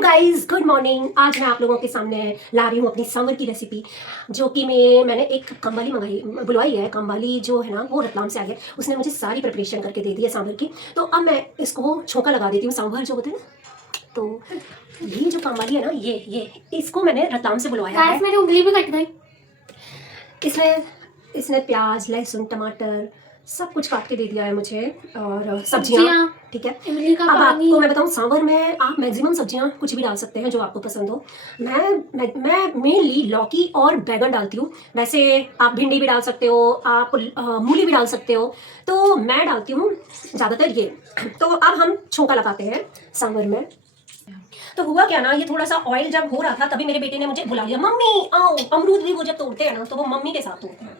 Guys, good morning. आज मैं आप लोगों के सामने ला रही हूँ अपनी सांभर की रेसिपी, जो कि मैंने एक कमवाली बुलवाई है। कमवाली जो है ना, वो रतलाम से आई है। उसने मुझे सारी प्रिपरेशन करके दे दी है सांभर की। तो अब मैं इसको छोंका लगा देती हूँ। सांभर जो होते हैं ना, तो ये जो कमवाली है ना, ये इसको मैंने रतलाम से बुलवाया है। मेरी उंगली भी कट गई। इसने प्याज, लहसुन, टमाटर सब कुछ काट के दे दिया है मुझे, और सब्जियां। ठीक है, इमली का अब पानी। आपको मैं बताऊं, सांभर में आप मैक्सिमम सब्जियां कुछ भी डाल सकते हैं जो आपको पसंद हो। मैं मेनली लौकी और बैगन डालती हूँ। वैसे आप भिंडी भी डाल सकते हो, आप मूली भी डाल सकते हो। तो मैं डालती हूँ ज़्यादातर ये। तो अब हम छोंका लगाते हैं सांभर में। तो हुआ क्या ना, ये थोड़ा सा ऑयल जब हो रहा था, तभी मेरे बेटे ने मुझे बुला लिया, मम्मी आओ। अमरूद भी वो जब तोड़ते हैं ना, तो वो मम्मी के साथ तोड़ते हैं।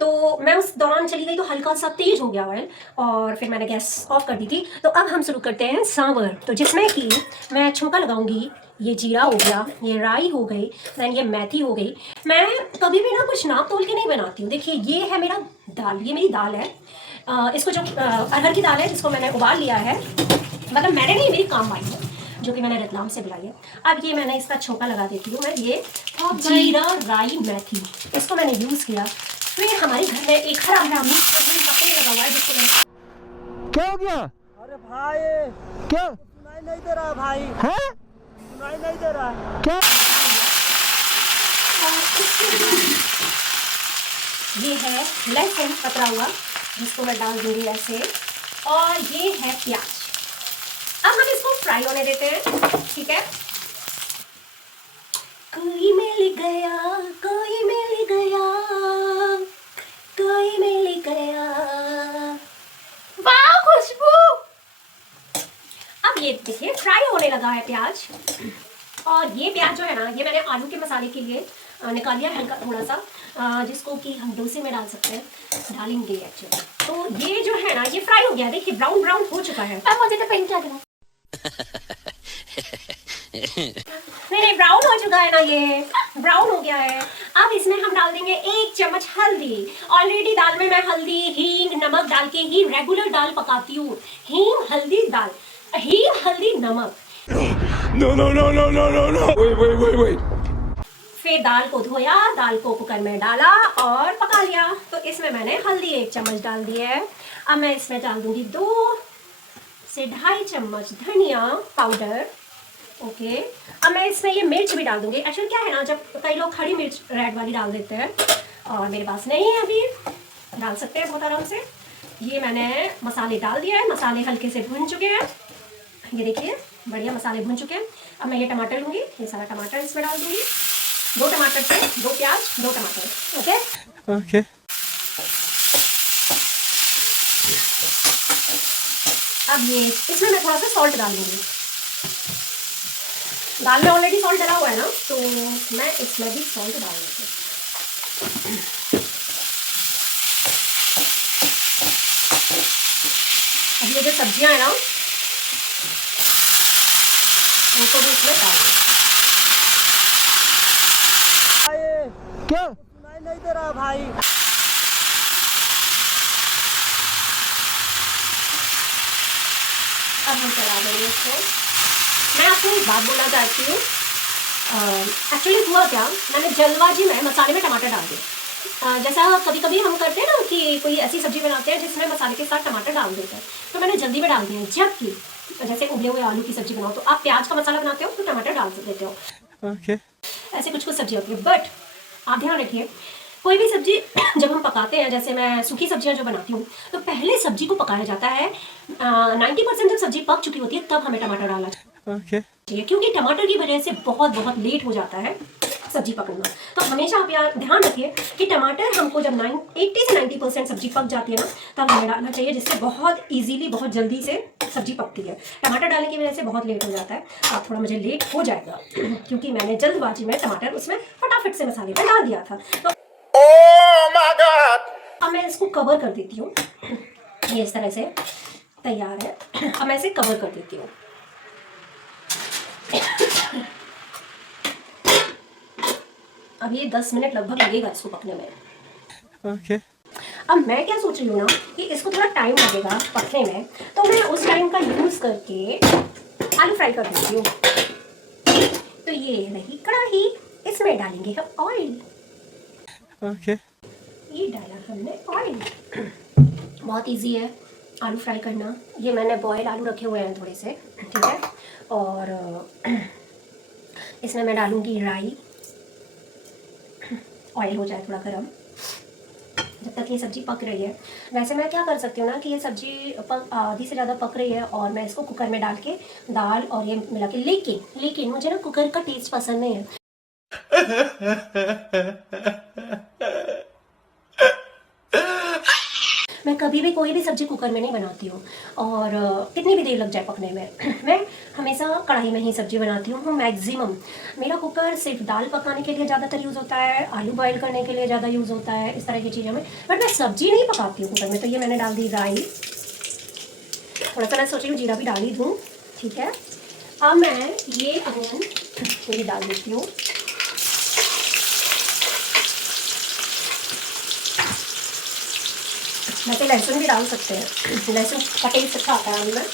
तो मैं उस दौरान चली गई, तो हल्का सा तेज हो गया ऑयल, और फिर मैंने गैस ऑफ कर दी थी। तो अब हम शुरू करते हैं सांभर, तो जिसमें कि मैं छोंका लगाऊंगी। ये जीरा हो गया, ये राई हो गई, दैन ये मेथी हो गई। मैं कभी भी ना कुछ नाप तोल के नहीं बनाती हूँ। देखिए, ये है मेरा दाल, ये मेरी दाल है। इसको जो अरहर की दाल है, जिसको मैंने उबाल लिया है, मतलब मैंने नहीं, मेरी काम आई है, जो कि मैंने रतलाम से बुलाई है। अब ये मैंने इसका छोंका लगा देती हूँ। मैं ये जीरा, राई, मेथी, इसको मैंने यूज़ किया। फिर हमारे घर में एक हरा हरा मिक्स का पेड़ लगा हुआ है, जिसको मैंने। क्या हो गया? अरे भाई, क्या सुनाई नहीं दे रहा भाई। है? सुनाई नहीं दे रहा। क्या? ये है लहसुन पतरा हुआ, जिसको मैं डाल दूंगी ऐसे, और ये है प्याज। अब हम इसको फ्राई होने देते हैं। ठीक है, कोई मिल गया, कोई मिल गया, कोई मिल गया। वाह, खुशबू। अब ये देखिए फ्राई होने लगा है प्याज। और ये प्याज जो है ना, ये मैंने आलू के मसाले के लिए निकाल लिया हल्का थोड़ा सा, जिसको कि हम डोसे में डाल सकते हैं, डालेंगे एक्चुअली। तो ये जो है ना, ये फ्राई हो गया। देखिए ब्राउन ब्राउन हो चुका है। अब मुझे तो पेंट लग रहा है। नहीं, ब्राउन हो चुका है ना, ये ब्राउन हो गया है। अब इसमें हम डाल देंगे 1 चम्मच हल्दी। ऑलरेडी दाल में मैं हल्दी, हींग, नमक डाल के ही रेगुलर दाल पकाती हूँ। हींग, हल्दी, दाल, हींग, हल्दी, नमक। No, no, no, no, no, no, no. Wait. फिर दाल को धोया, दाल को कुकर में डाला और पका लिया। तो इसमें मैंने हल्दी 1 चम्मच डाल दी है। अब मैं इसमें डाल दूंगी 2 से 2.5 चम्मच धनिया पाउडर। ओके, अब मैं इसमें ये मिर्च भी डाल दूंगी। एक्चुअली क्या है ना, जब कई लोग खड़ी मिर्च रेड वाली डाल देते हैं, और मेरे पास नहीं है, अभी डाल सकते हैं बहुत आराम से। ये मैंने मसाले डाल दिए हैं, मसाले हल्के से भुन चुके हैं। ये देखिए बढ़िया मसाले भुन चुके हैं। अब मैं ये टमाटर लूँगी, ये सारा टमाटर इसमें डाल दूँगी। 2 टमाटर थे, 2 प्याज, 2 टमाटर। Okay Okay. अब ये इसमें मैं थोड़ा सा सॉल्ट डाल दूँगी। दाल में ऑलरेडी सॉल्ट डला हुआ है ना, तो मैं इसमें भी सॉल्ट डाल देती हूँ। अब ये जो सब्जियां है ना, उनको भी इसमें डाल दूँ। भाई, क्या? सुनाई नहीं दे रहा भाई। अब हम चला देंगे इसको। मैं आपको एक बात बोलना चाहती हूँ। एक्चुअली हुआ क्या, मैंने जल्दबाजी में मसाले में टमाटर डाल दिए। जैसा कभी कभी हम करते हैं ना, कि कोई ऐसी सब्जी बनाते हैं जिसमें मसाले के साथ टमाटर डाल देते हैं, तो मैंने जल्दी में डाल दिया। जबकि जैसे उबले हुए आलू की सब्जी बनाओ, तो आप प्याज का मसाला बनाते हो तो टमाटर डाल देते हो। Okay. ऐसे कुछ कुछ सब्जी होती है। बट आप ध्यान रखिए, कोई भी सब्जी जब हम पकाते हैं, जैसे मैं सूखी सब्जियां जो बनाती हूँ, तो पहले सब्जी को पकाया जाता है। 90% जब सब्जी पक चुकी होती है, तब हमें टमाटर डालना Okay. चाहिए, क्योंकि टमाटर की वजह से बहुत बहुत लेट हो जाता है सब्जी पकना। तो हमेशा आप यार ध्यान रखिए कि टमाटर हमको जब 80 से 90% सब्जी पक जाती है ना, तब हमें डालना चाहिए, जिससे बहुत इजीली, बहुत जल्दी से सब्जी पकती है। टमाटर डालने की वजह से बहुत लेट हो जाता है। आप थोड़ा मुझे लेट हो जाएगा, क्योंकि मैंने जल्दबाजी में टमाटर उसमें फटाफट से मसाले में डाल दिया था। तो Oh my God. अब मैं इसको कवर कर देती हूँ। ये इस तरह से तैयार है। अब मैं इसे कवर कर देती हूँ। अब ये 10 मिनट लगभग लगेगा इसको पकने में। Okay. अब मैं क्या सोच रही हूँ ना, कि इसको थोड़ा टाइम लगेगा पकने में, तो मैं उस टाइम का यूज़ करके आलू फ्राई कर देती हूँ। ये रही कढ़ाई, इसमें डालेंगे हम ऑयल। Okay. ये डाला हमने ऑयल। बहुत इजी है आलू फ्राई करना। ये मैंने बॉयल आलू रखे हुए हैं थोड़े से, ठीक है। और इसमें मैं डालूंगी राई। ऑयल हो जाए थोड़ा गर्म, जब तक ये सब्ज़ी पक रही है। वैसे मैं क्या कर सकती हूँ ना कि ये सब्ज़ी आधी से ज़्यादा पक रही है और मैं इसको कुकर में डाल के दाल और ये मिला के, लेकिन मुझे ना कुकर का टेस्ट पसंद नहीं है। मैं कभी भी कोई भी सब्ज़ी कुकर में नहीं बनाती हूँ, और कितनी भी देर लग जाए पकने में मैं हमेशा कढ़ाई में ही सब्ज़ी बनाती हूँ मैक्सिमम। मेरा कुकर सिर्फ दाल पकाने के लिए ज़्यादातर यूज़ होता है, आलू बॉयल करने के लिए ज़्यादा यूज़ होता है, इस तरह की चीज़ों में। बट मैं सब्ज़ी नहीं पकाती हूँ कुकर में। तो ये मैंने डाल दी राई, थोड़ा सा मैं सोच रही हूँ जीरा भी डाल ही दूँ, ठीक है। अब मैं ये अनियन भी डाल देती हूँ। वैसे लहसुन भी डाल सकते हैं, लहसुन का टेस्ट अच्छा आता है आलू में,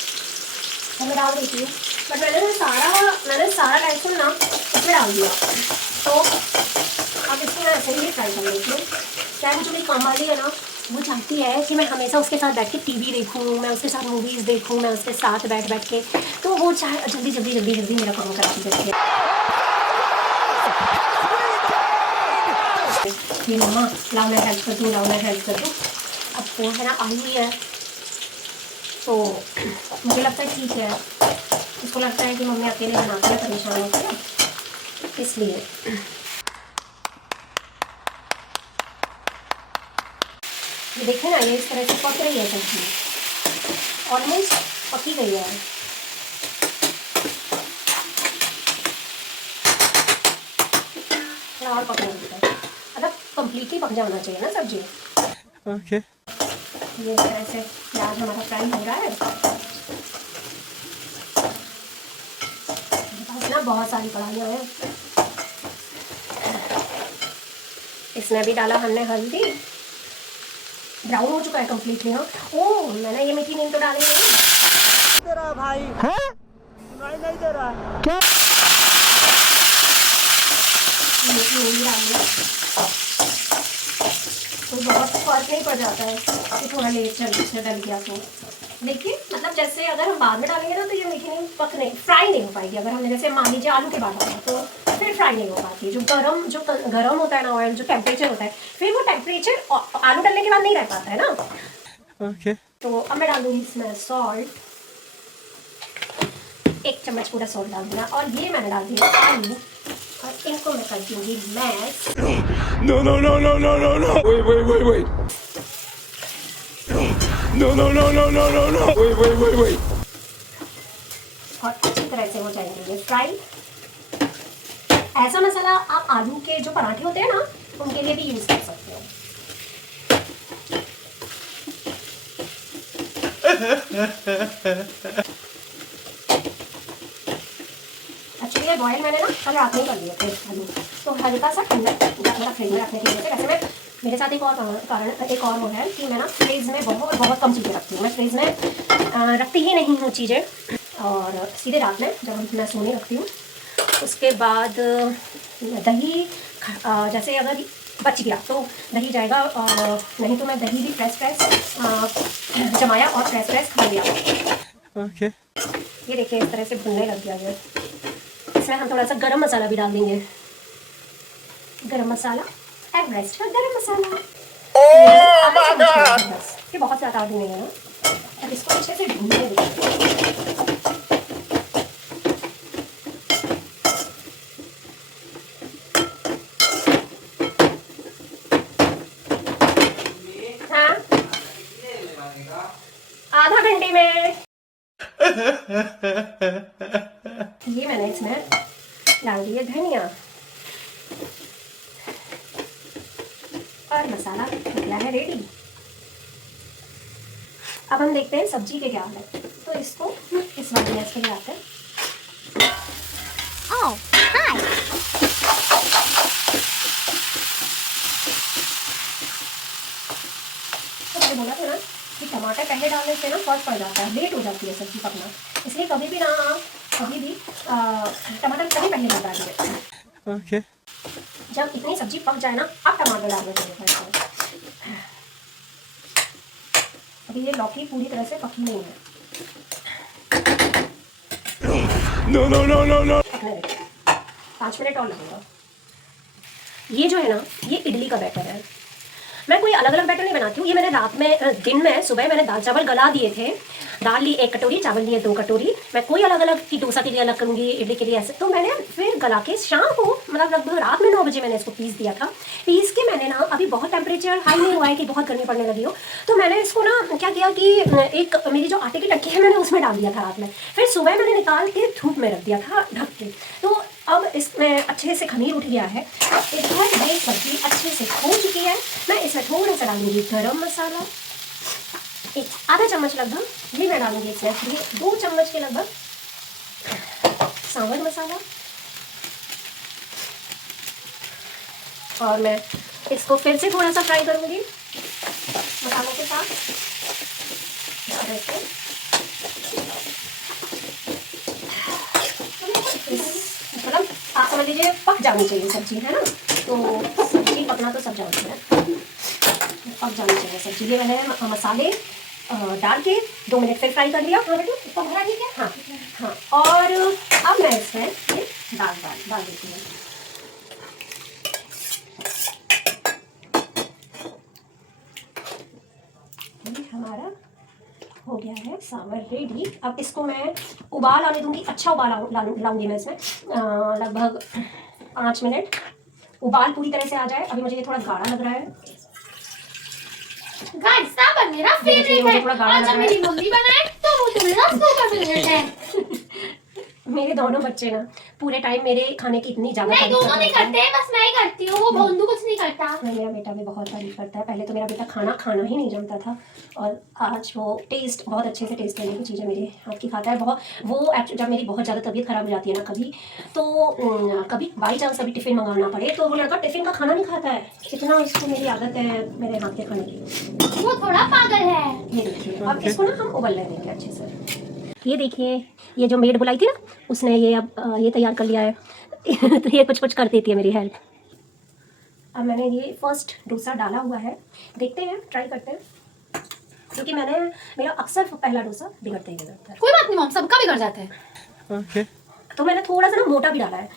तो मैं डाल देती हूँ। बट मैंने सारा लहसुन ना इसमें डाल दिया, तो अब इसको मैं ऐसे ही फ्राई कर लेती हूँ। क्या है, जो मेरी काम वाली है ना, वो चाहती है कि मैं हमेशा उसके साथ बैठ के टीवी देखूँ, मैं उसके साथ मूवीज़ देखूँ, मैं उसके साथ बैठ के, तो वो चाहे जल्दी मेरा काम कराती रहती है। ये मम्मा लाओ मैं हेल्प कर दूँ। अब वो है ना आलू ही है, तो मुझे लगता है ठीक है, उसको लगता है कि मम्मी अकेले बनाती है, परेशान होती है, इसलिए। ये देखें ना, ये इस तरह से पक रही है सब्जी, ऑलमोस्ट पकी गई है। थोड़ा और पकना होता है, मतलब कंप्लीटली पक जाना चाहिए ना सब्जी। Okay. ये इस तरह से प्याज हमारा फ्राई हो रहा है। बस ना बहुत सारी कढ़ाइयाँ हैं। इसमें भी डाला हमने हल्दी, ब्राउन हो चुका है कम्प्लीटली। हाँ, ओह मैंने ये मीठी नीम तो डाली नहीं। तेरा भाई सुनाई नहीं दे रहा। क्या? मीठी नीम भी डाली है, तो बहुत फर्क नहीं पड़ जाता है कि थोड़ा लेट से डल गया तो। लेकिन मतलब जैसे अगर हम बाद में डालेंगे ना, तो ये मीठी नीम फ्राई नहीं हो पाएगी। अगर हमने जैसे मान लीजिए आलू के बाद डाला तो फिर फ्राई नहीं हो पाती। जो गरम होता है ना ऑयल, जो टेम्परेचर होता है, फिर वो टेम्परेचर आलू डालने के बाद नहीं रह पाता है ना। Okay. तो अब मैं डाल दूँगी इसमें सॉल्ट, 1 चम्मच पूरा सॉल्ट डाल दिया। और ये मैंने डाल दिया आलू, और इनको मैं कर दूँगी mash. No, no, no, no, no, no, no. Wait. No, no, no, no, no, no, no. Wait. और अच्छी तरह से हो जाएंगे ये फ्राई। ऐसा मसाला आप आलू के जो पराठे होते हैं ना, उनके लिए भी यूज़ कर सकते हो। एक्चुअली ये बॉयल मैंने ना कल रात में कर लिए थे आलू, तो हल्का सा ठंडा फ्रिज में रखने की वजह से। वैसे मैं मेरे साथ एक और वो है कि मैं ना फ्रिज में बहुत कम चीज़ें रखती हूँ। मैं फ्रिज में रखती ही नहीं हूँ चीज़ें, और सीधे रात में जब मैं सोने रखती हूँ, उसके बाद दही जैसे अगर बच गया तो दही जाएगा, नहीं तो मैं दही भी फ्रेश जमाया और फ्रेश खा लिया। Okay. ये देखिए इस तरह से भुनने लग गया है। इसमें हम थोड़ा सा गरम मसाला भी डाल देंगे। गरम मसाला, एवरेस्ट का गरम मसाला। बस ये बहुत ज़्यादा नहीं है ना। अब इसको अच्छे से भूनने देंगे। हाँ, आधा घंटे में। ये मैंने इसमें डाल दिया धनिया, और मसाला निकला है रेडी। अब हम देखते हैं सब्जी के क्या हाल है। तो इसको इस वाले गैस पे लाते हैं। तो मैंने बोला था ना कि टमाटर पहले डालने से ना फर्क पड़ जाता है, लेट हो जाती है सब्जी पकना। इसलिए कभी भी टमाटर पहले पहले मत डालिए। Okay. जब इतनी सब्जी पक जाए ना, अब टमाटर डालना चाहिए। अभी ये लौकी पूरी तरह से पकी नहीं है। No, no, no, no, no. 5 minute और लगेगा। ये जो है ना, ये इडली का बैटर है। मैं कोई अलग अलग बैटर नहीं बनाती हूँ। ये मैंने रात में, दिन में, सुबह मैंने दाल चावल गला दिए थे। दाल ली 1 कटोरी, चावल लिए 2 कटोरी। मैं कोई अलग अलग की डोसा के लिए अलग करूँगी, इडली के लिए ऐसे। तो मैंने फिर गला के शाम को, मतलब लगभग रात में 9 बजे मैंने इसको पीस दिया था। पीस के मैंने ना, अभी बहुत टेम्परेचर हाई नहीं हुआ है कि बहुत गर्मी पड़ने लगी हो, तो मैंने इसको ना क्या किया कि एक मेरी जो आटे की टंकी है, मैंने उसमें डाल दिया था रात में। फिर सुबह मैंने निकाल के धूप में रख दिया था ढक के। तो अब इसमें अच्छे से खमीर उठ गया है। इधर ये सब्जी अच्छे से हो चुकी है। मैं इसमें थोड़ा सा डालूंगी गरम मसाला, एक आधा चम्मच लगभग ये मैं डालूंगी इसमें। ये 2 चम्मच के लगभग सांभर मसाला, और मैं इसको फिर से थोड़ा सा फ्राई करूंगी मसालों के साथ। मतलब आप समझ लीजिए पक जानी चाहिए सब्जी, है ना। तो सब्जी पकना तो सब जानते हैं, पक जानी चाहिए सब्जी। ये मैंने मसाले डाल के 2 मिनट फिर फ्राई कर लिया। हाँ बेटू, इसको भरा ठीक है। हाँ हाँ, और अब मैं इसमें ये डाल देती हूँ। ये हमारा हो गया है सांभर रेडी। अब इसको मैं उबाल आने दूंगी। अच्छा उबाल लाऊंगी मैं इसमें लगभग 5 मिनट। उबाल पूरी तरह से आ जाए। अभी मुझे ये थोड़ा गाढ़ा लग रहा है। गाइस, सांभर मेरा फेवरेट है और जब मेरी मम्मी बनाए तो वो तो मेरा सुपर फेवरेट है। मेरे दोनों बच्चे ना पूरे टाइम मेरे खाने की इतनी ज्यादा नहीं, दोनों नहीं करते हैं, बस मैं ही करती हूँ। वो भोंदू कुछ नहीं करता। मेरा बेटा भी बहुत तारीफ करता है। पहले तो मेरा बेटा खाना ही नहीं जानता था, और आज वो टेस्ट बहुत अच्छे से टेस्ट करने की चीज़ें मेरे हाथ की खाता है। बहुत वो जब मेरी बहुत ज़्यादा तबीयत खराब हो जाती है ना कभी, तो कभी बाई चांस अभी टिफ़िन मंगाना पड़े, तो वो लड़का टिफ़िन का खाना नहीं खाता है। इतना उसको मेरी आदत है मेरे हाथ के खाने की। वो थोड़ा पागल है। ये देखिए, अब इसको ना हम उबलने देंगे अच्छे से। ये देखिए, ये जो मेड बुलाई थी ना, उसने ये अब ये तैयार कर लिया है। तो ये कुछ कुछ कर देती है मेरी हेल्प। अब मैंने ये फर्स्ट डोसा डाला हुआ है। देखते हैं, ट्राई करते हैं, क्योंकि मेरा अक्सर पहला डोसा बिगड़ता ही बिगड़ता है। कोई बात नहीं मॉम, सबका बिगड़ जाता है। Okay. तो मैंने थोड़ा सा ना मोटा भी डाला है।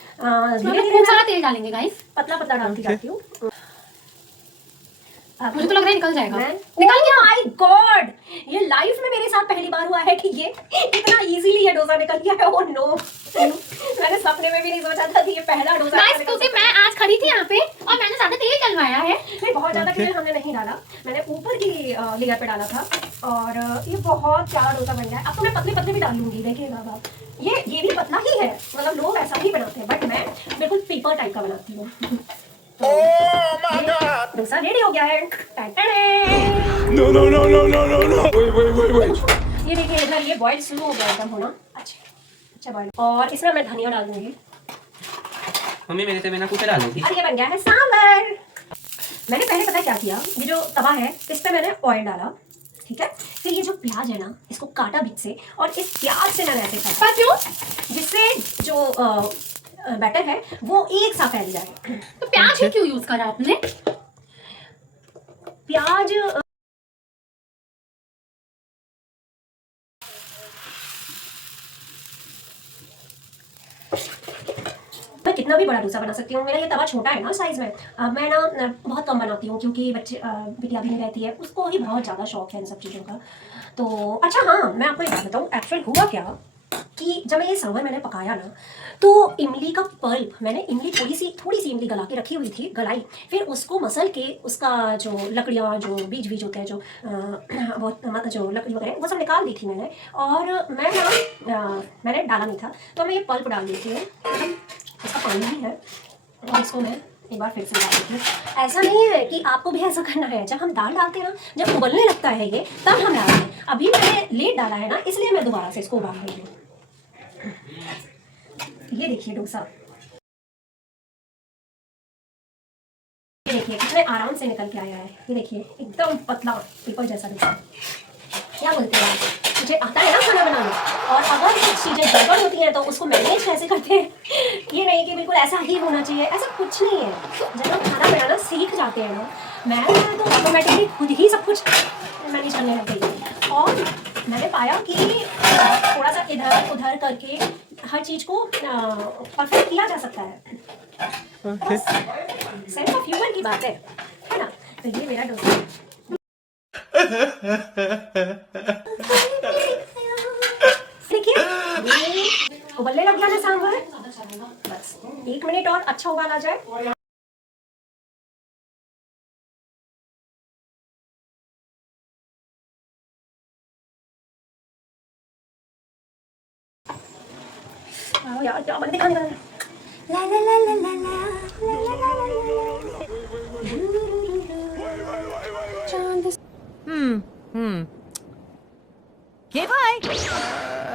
धीरे खूब धीरे सारा तेल डालेंगे गाइस। पतला पतला डालती जाती हूँ। मुझे तो लग रहा है निकल जाएगा। निकल गया। माय गॉड, ये लाइफ में मेरे साथ पहली बार हुआ है कि ये इतना इजीली ये डोसा निकल गया है। ओह नो, मैंने सपने में भी नहीं सोचा था कि ये पहला डोसा गाइस, क्योंकि मैं आज खड़ी थी यहाँ पे और मैंने ज्यादा तेल डलवाया है। नहीं, बहुत ज्यादा तेल हमने नहीं डाला। मैंने ऊपर की लेयर पे डाला था, और ये बहुत प्यारा डोसा बन गया है। अब तो मैं पतले पतले भी डाल लूंगी, देखिएगा आप। ये भी पतला ही है, मतलब लोग ऐसा ही बनाते हैं, बट मैं बिल्कुल पेपर टाइप का बनाती हूँ। डोसा रेडी हो गया है। No, no, no, no, no, no, no. Wait. ये देखिए, इधर ये बॉयल शुरू हो गया एकदम होना। अच्छा बॉयल। और इसमें मैं धनिया डाल दूंगी। मम्मी मेरे से बिना कुछ डालनी थी। और ये बन गया है सांभर। मैंने पहले पता क्या किया, ये जो तवा है इस पे मैंने ऑयल डाला, ठीक है। फिर ये जो प्याज है ना, इसको काटा बीच से, और इस प्याज से मैंने ऐसे काटा। क्यों? जिससे जो बैटर है वो एक साथ फैल जाए। तो प्याज ही क्यों यूज करा आपने? प्याज मैं कितना भी बड़ा डोसा बना सकती हूँ। मेरा ये तवा छोटा है ना साइज में। मैं ना बहुत कम बनाती हूँ, क्योंकि बिटिया भी नहीं रहती है, उसको ही बहुत ज़्यादा शौक है इन सब चीज़ों का। तो अच्छा हाँ, मैं आपको एक बात बताऊँ, एक्चुअल हुआ क्या कि जब मैं ये सांभर मैंने पकाया ना, तो इमली का पल्प, मैंने इमली थोड़ी सी इमली गला के रखी हुई थी, गलाई। फिर उसको मसल के उसका जो लकड़ियाँ, जो बीज होते हैं, जो जो लकड़ी वगैरह, वो सब निकाल दी थी मैंने। और मैंने डाला नहीं था, तो मैं ये पल्प डाल देती हूँ। इसका पानी भी है, और इसको मैं एक बार फिर से डाल देती हूँ। ऐसा नहीं है कि आपको भी ऐसा करना है। जब हम दाल डालते हैं ना, जब उबलने लगता है ये, तब हम डालते हैं। अभी मैंने लेट डाला है ना, इसलिए मैं दोबारा से इसको उबाल रही हूँ। ये देखिए डोसा, ये देखिए कितने आराम से निकल के आया है। ये देखिए एकदम पतला पेपर जैसा डोसा। क्या बोलते हैं आप? मुझे आता है ना खाना बनाना, और अगर कुछ चीज़ें गड़बड़ होती हैं तो उसको मैनेज कैसे करते हैं ये नहीं ऐसा ही होना चाहिए, ऐसा कुछ नहीं है। जब हम खाना बनाना सीख जाते हैं ना, मैं तो ऑटोमेटिकली खुद ही सब कुछ मैनेज करने लग गई। और मैंने पाया कि थोड़ा सा इधर उधर करके हर चीज़ को परफेक्ट किया जा सकता है। सेंस ऑफ ह्यूमर की बात है ना। तो ये मेरा डोसा है। देखिए उबलने लग गया ना सांभर, बस 1 मिनट और अच्छा उबाल आ जाए। आओ यार क्या बनने खाने का ला ला ला ला ला ला Okay, bye.